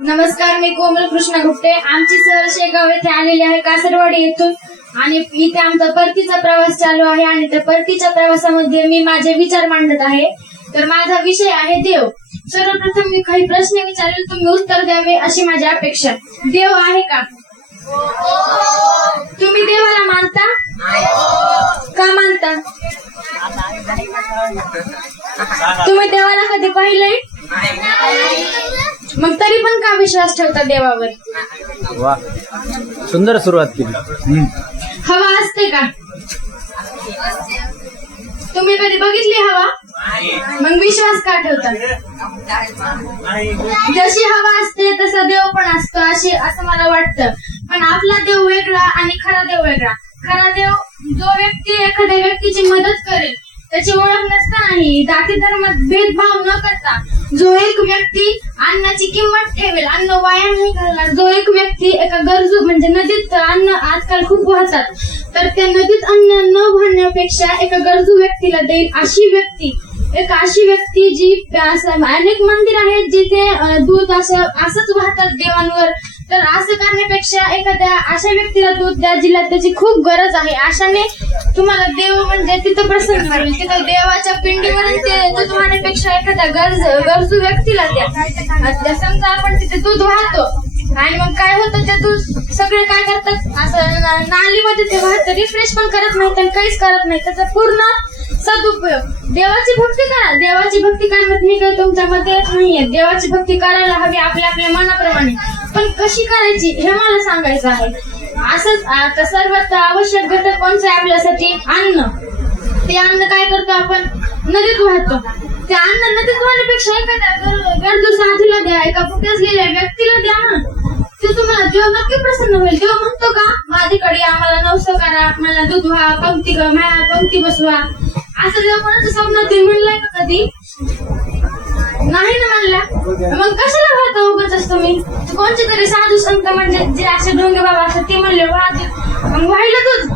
नमस्कार मी कोमल कृष्ण गुप्ते. आमची सहल शेगाव येथे आलेली आहे कासरवाडी येथून. आणि इथे आमचा परतीचा प्रवास चालू आहे आणि त्या परतीच्या प्रवासामध्ये मी माझे विचार मांडत आहे. तर माझा विषय आहे देव. सर्वप्रथम मी काही प्रश्न विचारेल तुम्ही उत्तर द्यावे अशी माझी अपेक्षा. देव आहे का? तुम्ही देवाला मानता? का मानता? तुम्ही देवाला कधी पाहिलंय? मग तरी पण का विश्वास ठेवता देवावर? वा. सुंदर सुरुवात केली. हवा असते का? तुम्ही कधी बघितली हवा? मग विश्वास का ठेवता? जशी हवा असते तसा देव पण असतो अशी असं मला वाटतं. पण आपला देव वेगळा आणि खरा देव वेगळा. खरा देव जो व्यक्ती एखाद्या व्यक्तीची मदत करेल त्याची ओळख नसतानाही जाती धर्मात भेदभाव न करता जो एक व्यक्ती अन्नाची किंमत ठेवेल अन्न वाया नाही घालणार. जो एक व्यक्ती एका गरजू म्हणजे नदीत अन्न आजकाल खूप वाहतात तर त्या नदीत अन्न न वाहण्यापेक्षा एका गरजू व्यक्तीला देईल अशी व्यक्ती. एक अशी व्यक्ती जी असं अनेक मंदिर आहेत जिथे दूध असं असंच वाहतात देवांवर. तर असं करण्यापेक्षा एखाद्या अशा व्यक्तीला दूध द्या जिल्ह्यात त्याची खूप गरज आहे. अशाने तुम्हाला देव म्हणजे तिथं प्रसन्न होईल. तिथं देवाच्या पिंडीवरून ते दूध वाहण्यापेक्षा एखाद्या गरज गरजू व्यक्तीला द्या. समजा आपण तिथे दूध वाहतो आणि मग काय होतं ते दूध सगळे काय करतात? असं नालीमध्ये ते वाहतं रिफ्रेश पण करत नाहीत आणि काहीच करत नाही त्याचा पूर्ण सदुपयोग. देवाची भक्ती करा. देवाची भक्ती करण्यात मी काही तुमच्या मध्ये नाहीये. देवाची भक्ती करायला हवी आपल्या आपल्या मनाप्रमाणे. पण कशी करायची हे मला सांगायचं आहे. असंच आता सर्वात आवश्यक घटक कोणचं आहे आपल्यासाठी? अन्न. ते अन्न काय करतो आपण? नदीत वाहतो. ते अन्न नदीत वाहण्यापेक्षा एखाद्या गरजू साधूला द्या एका फुक्यास गेल्या व्यक्तीला द्या ना ते तुम्हाला देव नक्की प्रसन्न होईल. देव म्हणतो का? माझ्याकडे आम्हाला नवस करा मला दूध व्हा पंक्ती ग- पंक्ती बसवा. असं जेव्हा कोणाचं स्वप्न तुम्ही म्हणलंय का कधी? नाही ना म्हणला. मग कशाला वाहता उगाच तुम्ही कोणते तरी साधू संत म्हणजे जे असे डोंगे बाबा असतात ते म्हणले वाहत मग व्हायला तूच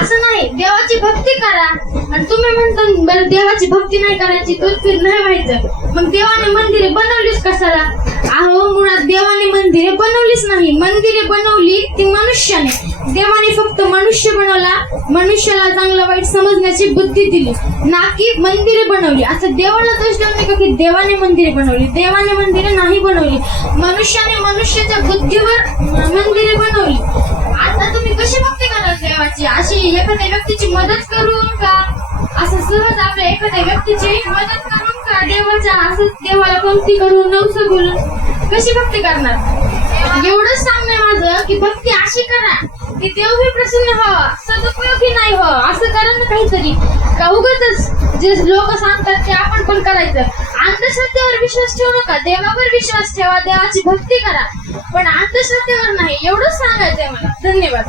असं नाही. देवाची भक्ती करा. आणि तुम्ही म्हणता बरं देवाची भक्ती नाही करायची दूध फिर नाही व्हायचं. मग देवाने मंदिरे बनवलीच कशाला अहो मुळात देवाने मंदिरे नाही. मंदिरे बनवली ती मनुष्याने. देवाने फक्त मनुष्य बनवला. मनुष्याला चांगलं वाईट समजण्याची बुद्धी दिली. ना की मंदिरे बनवली. असं देवाला दोष देऊ नका की देवाने मंदिरे बनवली. देवाने मंदिरे नाही बनवली. मनुष्याने मनुष्याच्या बुद्धीवर मंदिरे बनवली. आता तुम्ही कशी भक्ती कराल देवाची? अशी एखाद्या व्यक्तीची मदत करून का? असं सहज आपल्या एखाद्या व्यक्तीची मदत करून का देवाच्या असं देवाला कोणती करून नवसं बोलून? कशी भक्ती करणार? एवढंच सांगणं माझं की भक्ती अशी करा की देव ही प्रसन्न व्हावा सदुपयोगी नाही हो असं करा ना काहीतरी. का उगतच जे लोक सांगतात ते आपण पण करायचं. अंधश्रद्धेवर विश्वास ठेवू नका देवावर विश्वास ठेवा देवाची भक्ती करा. पण अंधश्रद्धेवर नाही एवढंच सांगायचंय मला. धन्यवाद.